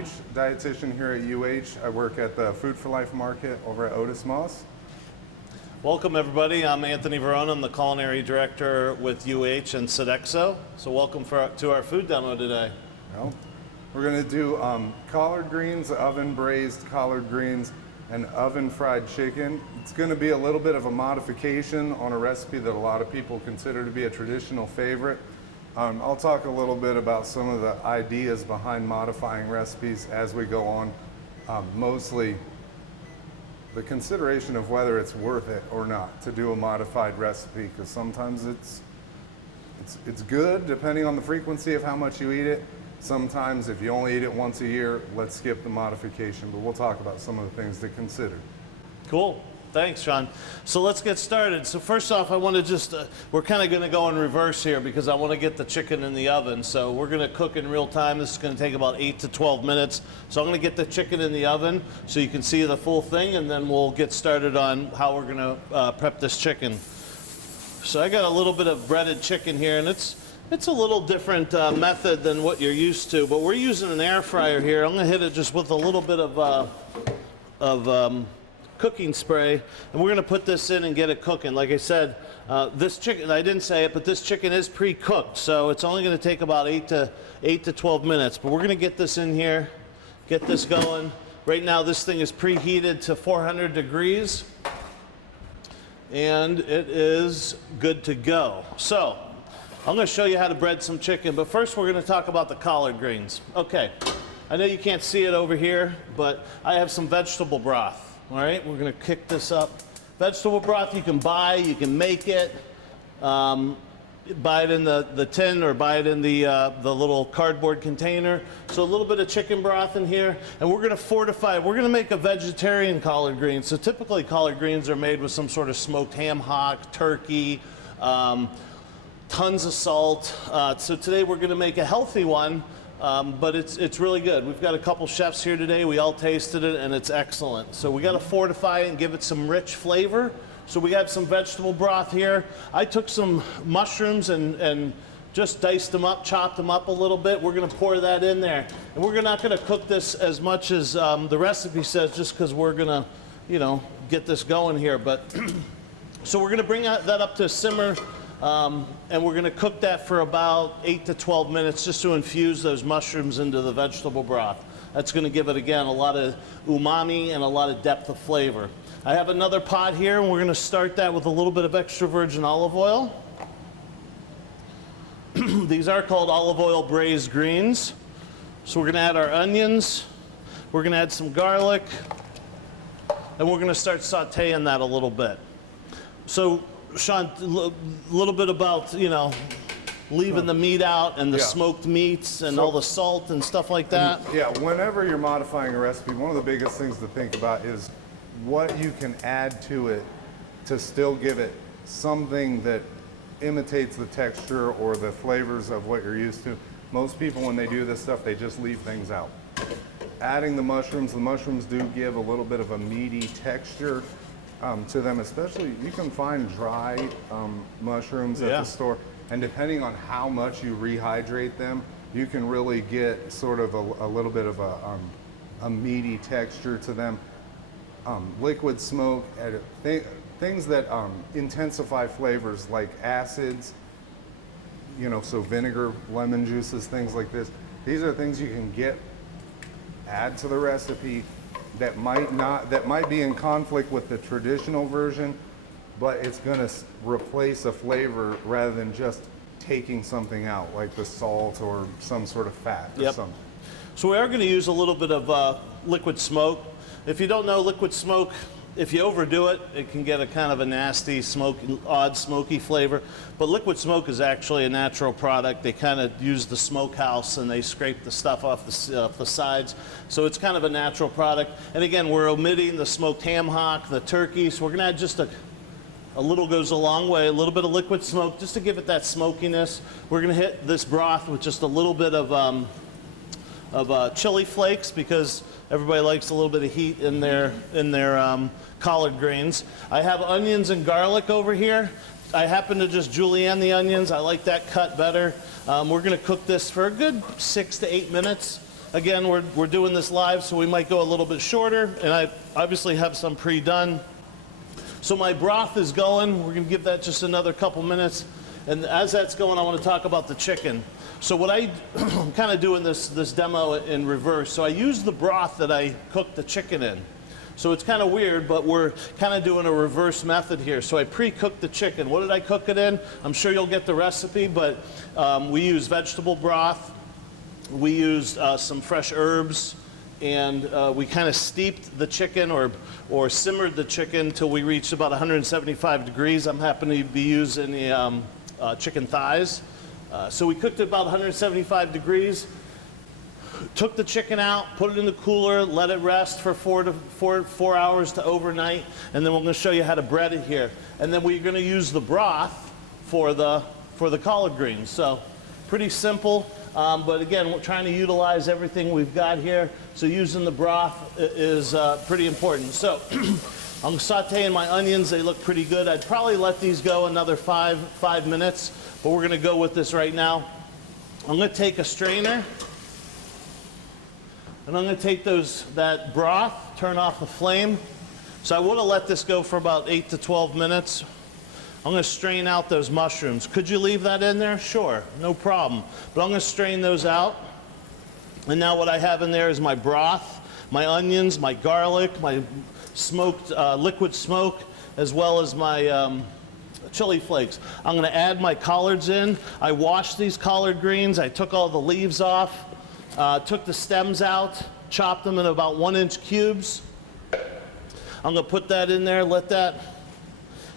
Beach, dietitian here at UH. I work at the Food for Life market over at Otis Moss. Welcome everybody, I'm Anthony Verona, I'm the culinary director with UH and Sodexo. So welcome to our food demo today. Well, we're going to do collard greens, oven braised collard greens, and oven fried chicken. It's going to be a little bit of a modification on a recipe that a lot of people consider to be a traditional favorite. I'll talk a little bit about some of the ideas behind modifying recipes as we go on. Mostly the consideration of whether it's worth it or not to do a modified recipe, because sometimes it's good depending on the frequency of how much you eat it. Sometimes if you only eat it once a year, let's skip the modification, but we'll talk about some of the things to consider. Cool. Thanks, Sean. So let's get started. So first off, I want to just, we're kind of going to go in reverse here because I want to get the chicken in the oven. So we're going to cook in real time. This is going to take about 8 to 12 minutes. So I'm going to get the chicken in the oven so you can see the full thing, and then we'll get started on how we're going to prep this chicken. So I got a little bit of breaded chicken here, and it's a little different method than what you're used to, but we're using an air fryer here. I'm going to hit it just with a little bit of cooking spray, and we're going to put this in and get it cooking. Like I said, this chicken, I didn't say it, but this chicken is pre-cooked, so it's only going to take about 8 to 12 minutes. But we're going to get this in here, get this going. Right now this thing is preheated to 400 degrees, and it is good to go. So I'm going to show you how to bread some chicken, but first we're going to talk about the collard greens. Okay, I know you can't see it over here, but I have some vegetable broth. All right, we're going to kick this up. Vegetable broth you can buy, you can make it. Buy it in the tin or buy it in the little cardboard container. So a little bit of chicken broth in here, and we're going to fortify. We're going to make a vegetarian collard green. So typically collard greens are made with some sort of smoked ham hock, turkey, tons of salt. So today we're going to make a healthy one. But it's really good. We've got a couple chefs here today. We all tasted it, and it's excellent. So we got to fortify it and give it some rich flavor. So we got some vegetable broth here. I took some mushrooms and just diced them up, chopped them up a little bit. We're going to pour that in there. And we're not going to cook this as much as the recipe says, just because we're going to, get this going here. But so we're going to bring that up to simmer. And we're going to cook that for about 8 to 12 minutes just to infuse those mushrooms into the vegetable broth. That's going to give it, again, a lot of umami and a lot of depth of flavor. I have another pot here, and we're going to start that with a little bit of extra virgin olive oil. These are called olive oil braised greens. So we're going to add our onions. We're going to add some garlic. And we're going to start sauteing that a little bit. So Sean, a little bit about, leaving the meat out and the smoked meats and all the salt and stuff like that. Yeah, whenever you're modifying a recipe, one of the biggest things to think about is what you can add to it to still give it something that imitates the texture or the flavors of what you're used to. Most people, when they do this stuff, they just leave things out. Adding the mushrooms do give a little bit of a meaty texture to them, especially you can find dry mushrooms at the store, and depending on how much you rehydrate them, you can really get sort of a little bit of a meaty texture to them. Liquid smoke, things that intensify flavors like acids, so vinegar, lemon juices, things like this. These are things you can add to the recipe that might be in conflict with the traditional version, but it's going to replace a flavor rather than just taking something out, like the salt or some sort of fat or something. So we are going to use a little bit of liquid smoke. If you don't know, liquid smoke, if you overdo it, it can get a kind of a nasty, odd smoky flavor. But liquid smoke is actually a natural product. They kind of use the smokehouse and they scrape the stuff off the sides. So it's kind of a natural product. And again, we're omitting the smoked ham hock, the turkey. So we're going to add just a little goes a long way, a little bit of liquid smoke just to give it that smokiness. We're going to hit this broth with just a little bit of chili flakes, because everybody likes a little bit of heat in their collard greens. I have onions and garlic over here. I happen to just julienne the onions. I like that cut better. We're going to cook this for a good 6 to 8 minutes. again, we're doing this live, so we might go a little bit shorter, and I obviously have some pre-done. So my broth is going. We're gonna give that just another couple minutes. And as that's going, I want to talk about the chicken. So what I'm kind of doing this demo in reverse. So I use the broth that I cooked the chicken in. So it's kind of weird, but we're kind of doing a reverse method here. So I pre-cooked the chicken. What did I cook it in? I'm sure you'll get the recipe, but we use vegetable broth. We used some fresh herbs, and we kind of steeped the chicken or simmered the chicken till we reached about 175 degrees. I'm happen to be using the chicken thighs. So we cooked it about 175 degrees. Took the chicken out, put it in the cooler, let it rest for 4 hours to overnight, and then we're going to show you how to bread it here. And then we're going to use the broth for the collard greens. So pretty simple, but again, we're trying to utilize everything we've got here. So using the broth is pretty important. So I'm sauteing my onions. They look pretty good. I'd probably let these go another five minutes, but we're going to go with this right now. I'm going to take a strainer. And I'm going to take that broth, turn off the flame. So I would have let this go for about 8 to 12 minutes. I'm going to strain out those mushrooms. Could you leave that in there? Sure, no problem. But I'm going to strain those out. And now what I have in there is my broth, my onions, my garlic, my smoked liquid smoke, as well as my chili flakes. I'm going to add my collards in. I washed these collard greens. I took all the leaves off. Took the stems out, chopped them in about 1-inch cubes. I'm going to put that in there, let that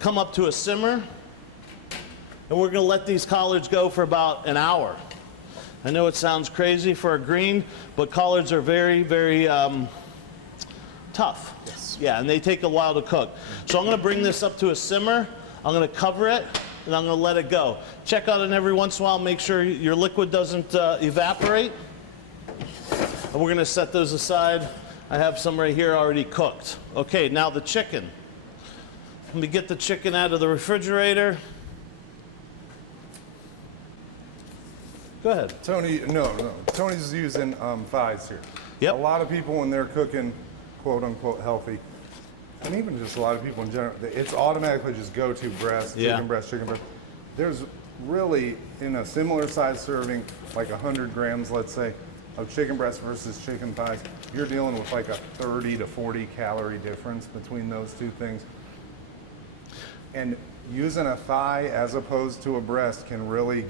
come up to a simmer. And we're going to let these collards go for about an hour. I know it sounds crazy for a green, but collards are very, very tough. Yes. Yeah, and they take a while to cook. So I'm going to bring this up to a simmer. I'm going to cover it, and I'm going to let it go. Check on it every once in a while. Make sure your liquid doesn't evaporate. And we're going to set those aside. I have some right here already cooked. Okay, now the chicken. Let me get the chicken out of the refrigerator. Go ahead. Tony, no. Tony's using thighs here. Yep. A lot of people when they're cooking, quote unquote, healthy, and even just a lot of people in general, it's automatically just go to breast, Yeah. chicken breast, chicken breast. There's really, in a similar size serving, like 100 grams, let's say, of chicken breast versus chicken thighs, you're dealing with like a 30 to 40 calorie difference between those two things. And using a thigh as opposed to a breast can really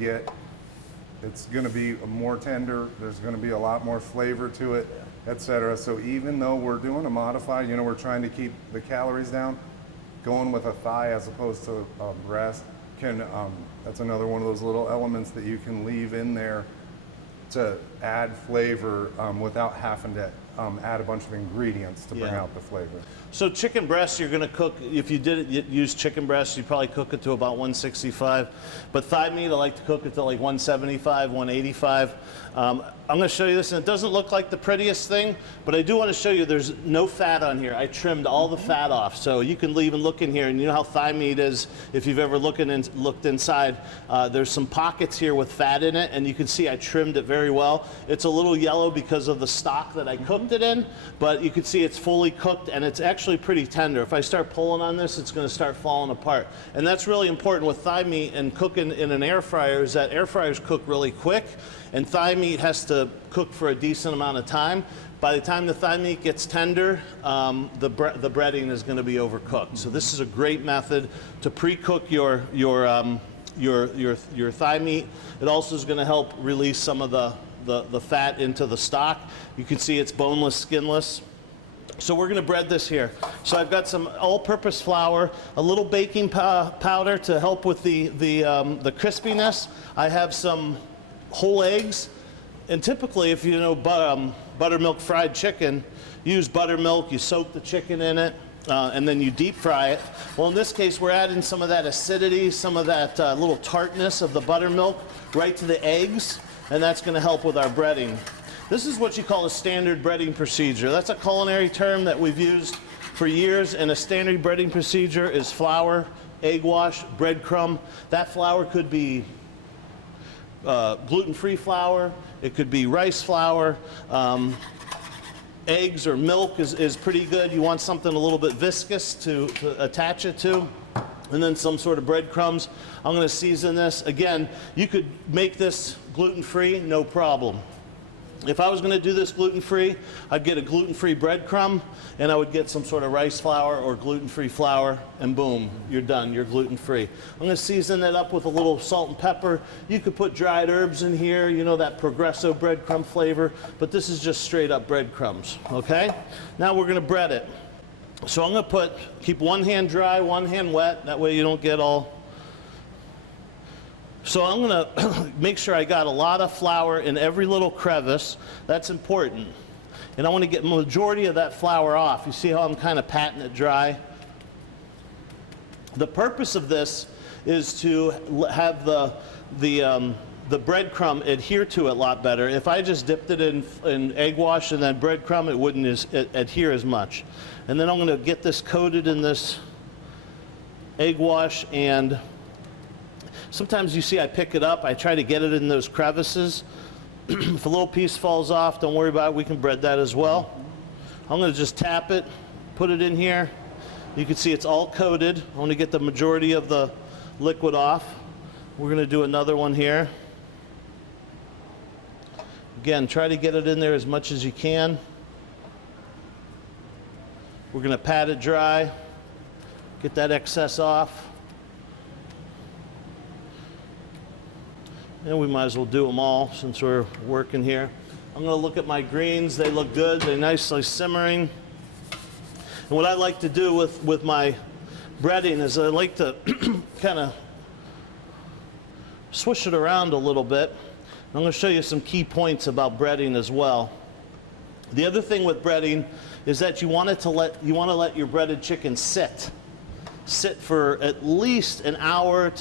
it's going to be more tender, there's going to be a lot more flavor to it, etc. So even though we're doing a modified, we're trying to keep the calories down, going with a thigh as opposed to a breast that's another one of those little elements that you can leave in there to add flavor without having to add a bunch of ingredients to bring Yeah. out the flavor. So chicken breast, you're going to cook, if you use chicken breast, you'd probably cook it to about 165. But thigh meat, I like to cook it to like 175, 185. I'm going to show you this, and it doesn't look like the prettiest thing, but I do want to show you there's no fat on here. I trimmed all the fat off, so you can leave and look in here, and you know how thigh meat is, if you've ever looked inside, there's some pockets here with fat in it, and you can see I trimmed it very well. It's a little yellow because of the stock that I cooked it in, but you can see it's fully cooked, and it's actually pretty tender. If I start pulling on this, it's going to start falling apart. And that's really important with thigh meat and cooking in an air fryer, is that air fryers cook really quick, and thigh meat has to cook for a decent amount of time. By the time the thigh meat gets tender, the breading is going to be overcooked. So this is a great method to pre-cook your thigh meat. It also is going to help release some of the fat into the stock. You can see it's boneless, skinless. So we're going to bread this here. So I've got some all-purpose flour, a little baking powder to help with the crispiness. I have some whole eggs, and typically, if you know buttermilk fried chicken, use buttermilk. You soak the chicken in it, and then you deep fry it. Well, in this case, we're adding some of that acidity, some of that little tartness of the buttermilk right to the eggs, and that's going to help with our breading. This is what you call a standard breading procedure. That's a culinary term that we've used for years, and a standard breading procedure is flour, egg wash, breadcrumb. That flour could be gluten-free flour. It could be rice flour. Eggs or milk is pretty good. You want something a little bit viscous to attach it to. And then some sort of breadcrumbs. I'm going to season this. Again, you could make this gluten-free, no problem. If I was going to do this gluten-free, I'd get a gluten-free breadcrumb, and I would get some sort of rice flour or gluten-free flour, and boom, you're done. You're gluten-free. I'm going to season that up with a little salt and pepper. You could put dried herbs in here, you know, that Progresso breadcrumb flavor, but this is just straight up breadcrumbs, okay? Now we're going to bread it. So I'm going to keep one hand dry, one hand wet, that way you don't get all. So I'm going to make sure I got a lot of flour in every little crevice. That's important. And I want to get the majority of that flour off. You see how I'm kind of patting it dry? The purpose of this is to have the breadcrumb adhere to it a lot better. If I just dipped it in egg wash and then breadcrumb, it wouldn't adhere as much. And then I'm going to get this coated in this egg wash, and sometimes you see I pick it up. I try to get it in those crevices. If a little piece falls off, don't worry about it. We can bread that as well. I'm going to just tap it, put it in here. You can see it's all coated. I want to get the majority of the liquid off. We're going to do another one here. Again, try to get it in there as much as you can. We're going to pat it dry, get that excess off. And we might as well do them all since we're working here. I'm going to look at my greens. They look good. They're nicely simmering. And what I like to do with my breading is I like to kind of swish it around a little bit. I'm going to show you some key points about breading as well. The other thing with breading is that you want to let your breaded chicken sit for at least an hour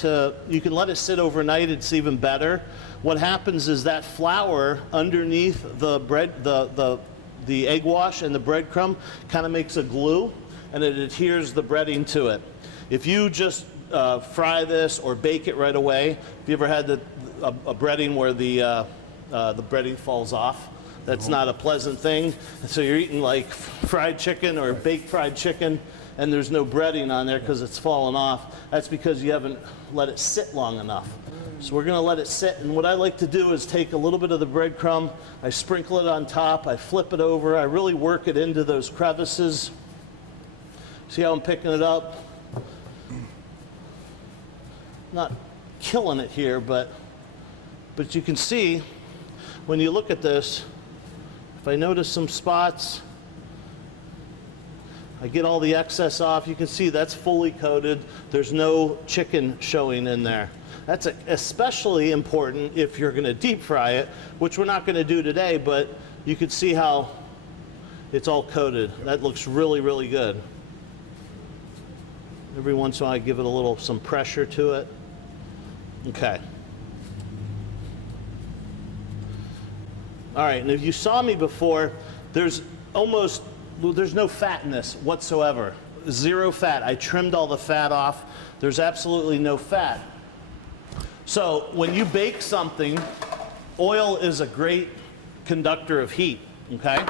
you can let it sit overnight. It's even better. What happens is that flour underneath the egg wash and the breadcrumb kind of makes a glue, and it adheres the breading to it. If you just fry this or bake it right away, if you ever had a breading where the breading falls off, that's not a pleasant thing. So you're eating like fried chicken or baked fried chicken, and there's no breading on there because it's fallen off. That's because you haven't let it sit long enough. So we're going to let it sit, and what I like to do is take a little bit of the breadcrumb, I sprinkle it on top, I flip it over, I really work it into those crevices. See how I'm picking it up? Not killing it here, but you can see when you look at this, if I notice some spots, I get all the excess off. You can see that's fully coated. There's no chicken showing in there. That's especially important if you're going to deep fry it, which we're not going to do today, but you can see how it's all coated. That looks really, really good. Every once in a while I give it some pressure to it. Okay. All right, and if you saw me before, there's no fat in this whatsoever. Zero fat. I trimmed all the fat off. There's absolutely no fat. So when you bake something, oil is a great conductor of heat, okay?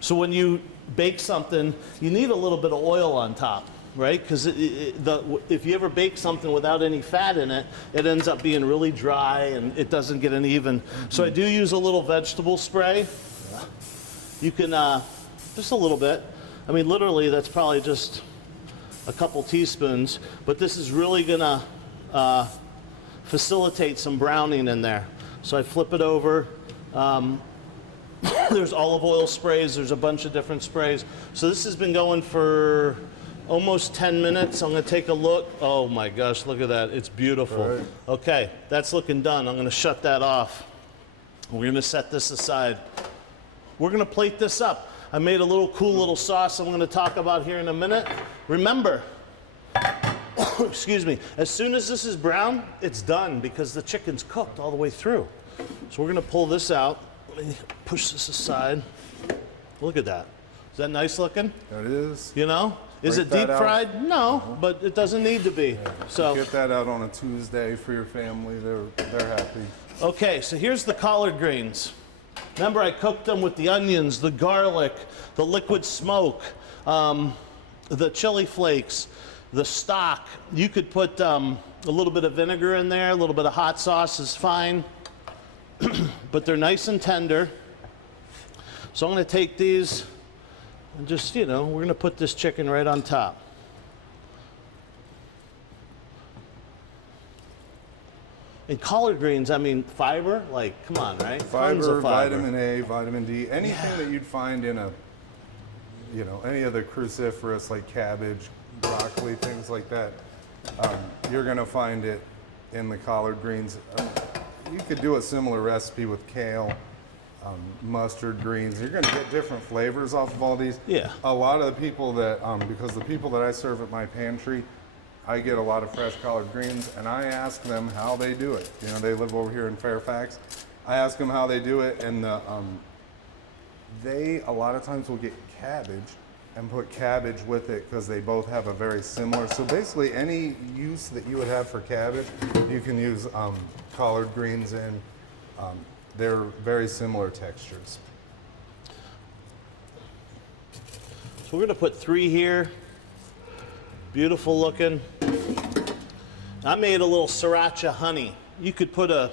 So when you bake something, you need a little bit of oil on top, right? Because if you ever bake something without any fat in it, it ends up being really dry and it doesn't get an even. So I do use a little vegetable spray. You can, just a little bit. I mean, literally, that's probably just a couple teaspoons, but this is really gonna facilitate some browning in there. So I flip it over. There's olive oil sprays. There's a bunch of different sprays. So this has been going for almost 10 minutes. I'm gonna take a look. Oh my gosh, look at that. It's beautiful. Right. Okay, that's looking done. I'm gonna shut that off. We're gonna set this aside. We're gonna plate this up. I made a cool little sauce I'm gonna talk about here in a minute. Remember, excuse me, as soon as this is brown, it's done because the chicken's cooked all the way through. So we're gonna pull this out. Let me push this aside. Look at that. Is that nice looking? It is. You know? Is Break it that deep out. fried? No, but it doesn't need to be. So, Get that out on a Tuesday for your family. They're happy. okay, so here's the collard greens. Remember, I cooked them with the onions, the garlic, the liquid smoke, the chili flakes, the stock. You could put a little bit of vinegar in there, a little bit of hot sauce is fine, but they're nice and tender. So I'm going to take these and just, you know, we're going to put this chicken right on top. And collard greens, I mean, fiber, like, come on, right? Tons Fiber, of fiber. vitamin A, vitamin D, anything that you'd find in any of the cruciferous like cabbage, broccoli, things like that. You're gonna find it in the collard greens. You could do a similar recipe with kale, mustard greens. You're gonna get different flavors off of all these. Yeah. A lot of the people that, because the people that I serve at my pantry, I get a lot of fresh collard greens, and I ask them how they do it. You know, they live over here in Fairfax. I ask them how they do it, and they a lot of times will get cabbage and put cabbage with it because they both have a very similar. So basically, any use that you would have for cabbage, you can use collard greens in. They're very similar textures. So we're gonna put 3 here. Beautiful looking. I made a little sriracha honey. You could put the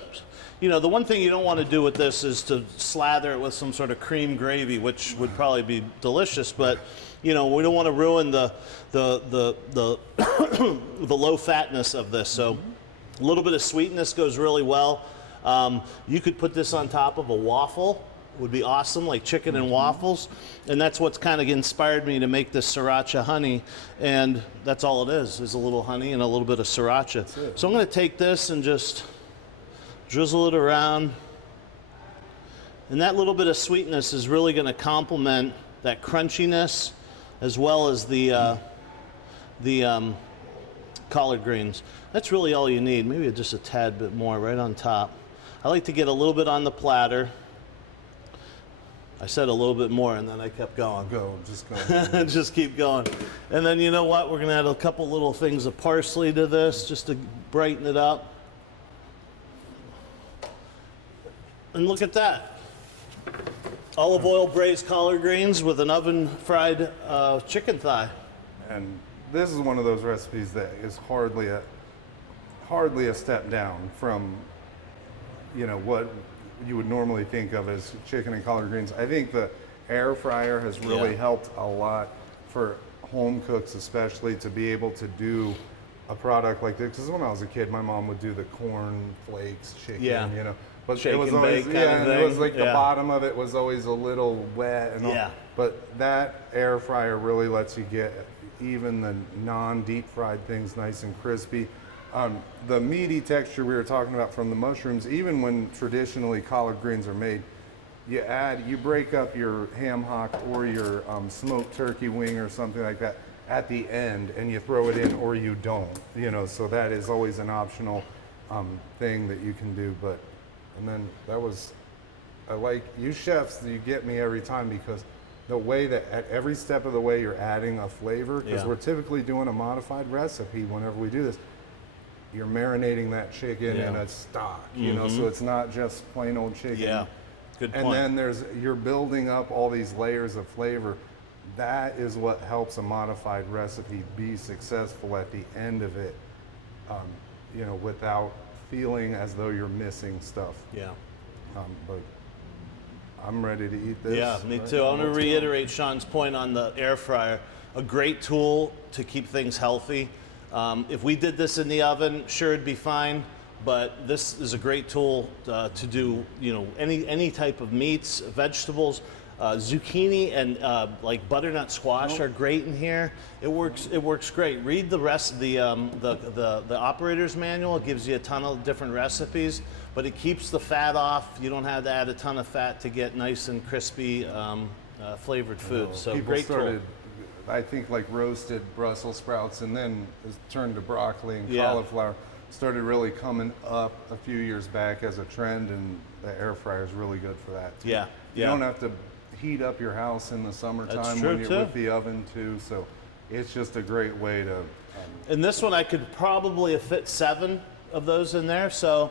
one thing you don't want to do with this is to slather it with some sort of cream gravy, which would probably be delicious, but we don't want to ruin the the low fatness of this. So a little bit of sweetness goes really well. You could put this on top of a waffle. Would be awesome, like chicken and waffles, and that's what's kind of inspired me to make this sriracha honey, and that's all it is a little honey and a little bit of sriracha. So I'm going to take this and just drizzle it around, and that little bit of sweetness is really going to complement that crunchiness as well as the collard greens. That's really all you need, maybe just a tad bit more right on top. I like to get a little bit on the platter. I said a little bit more and then I kept going. Just go. Just keep going. And then you know what? We're going to add a couple little things of parsley to this just to brighten it up. And look at that. Olive oil braised collard greens with an oven fried chicken thigh. And this is one of those recipes that is hardly a step down from what you would normally think of as chicken and collard greens. I think the air fryer has really helped a lot for home cooks, especially to be able to do a product like this. Because when I was a kid, my mom would do the corn flakes chicken, but Shake it was and always bake kind of and it was thing. like the bottom of it was always a little wet and all. But that air fryer really lets you get even the non-deep fried things nice and crispy. The meaty texture we were talking about from the mushrooms, even when traditionally collard greens are made, you break up your ham hock or your smoked turkey wing or something like that at the end and you throw it in, or you don't, so that is always an optional thing that you can do. And then I like you chefs, you get me every time because the way that at every step of the way you're adding a flavor, because we're typically doing a modified recipe whenever we do this. You're marinating that chicken in a stock, so it's not just plain old chicken. Yeah, good point. And then you're building up all these layers of flavor. That is what helps a modified recipe be successful at the end of it, without feeling as though you're missing stuff. Yeah. But I'm ready to eat this. Yeah, me too. I want to reiterate Sean's point on the air fryer. A great tool to keep things healthy. If we did this in the oven, sure, it'd be fine, but this is a great tool to do, any type of meats, vegetables. Zucchini and like butternut squash are great in here. It works great. Read the rest of the operator's manual. It gives you a ton of different recipes, but it keeps the fat off. You don't have to add a ton of fat to get nice and crispy flavored food. So great tool. I think like roasted Brussels sprouts, and then it turned to broccoli and cauliflower. Started really coming up a few years back as a trend, and the air fryer is really good for that too. Yeah. You don't have to heat up your house in the summertime true, when you're too. with the oven too. So it's just a great way to. And this one I could probably fit 7 of those in there, so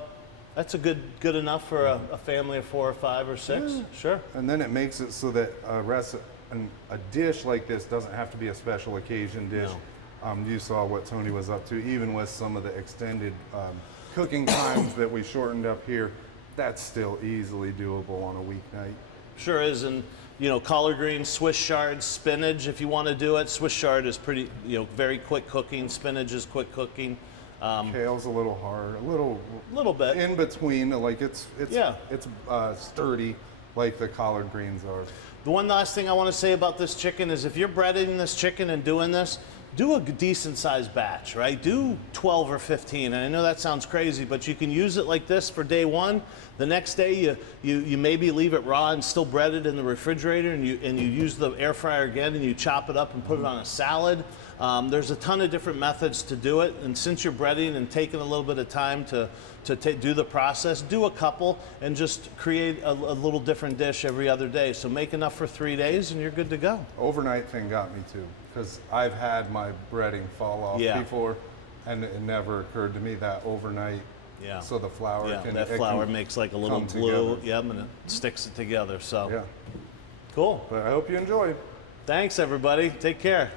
that's a good enough for a family of 4 or 5 or 6. Yeah. Sure. And then it makes it so that a dish like this doesn't have to be a special occasion dish. You saw what Tony was up to, even with some of the extended cooking times that we shortened up here. That's still easily doable on a weeknight. Sure is, and collard greens, Swiss chard, spinach. If you want to do it, Swiss chard is pretty, very quick cooking. Spinach is quick cooking. Kale's a little hard, a little bit in between. Like it's Yeah. sturdy, like the collard greens are. The one last thing I want to say about this chicken is if you're breading this chicken and doing this, do a decent sized batch, right? Do 12 or 15. And I know that sounds crazy, but you can use it like this for day 1. The next day you maybe leave it raw and still bread it in the refrigerator, and you use the air fryer again and you chop it up and put it on a salad. There's a ton of different methods to do it, and since you're breading and taking a little bit of time to do the process, do a couple and just create a little different dish every other day. So make enough for 3 days and you're good to go. Overnight thing got me too, because I've had my breading fall off Yeah. before, and it never occurred to me that overnight. Yeah. So the flour Yeah, can that it flour can makes like a little come glue, together. yep, and it sticks it together. So Yeah. cool. But I hope you enjoyed. Thanks everybody. Take care.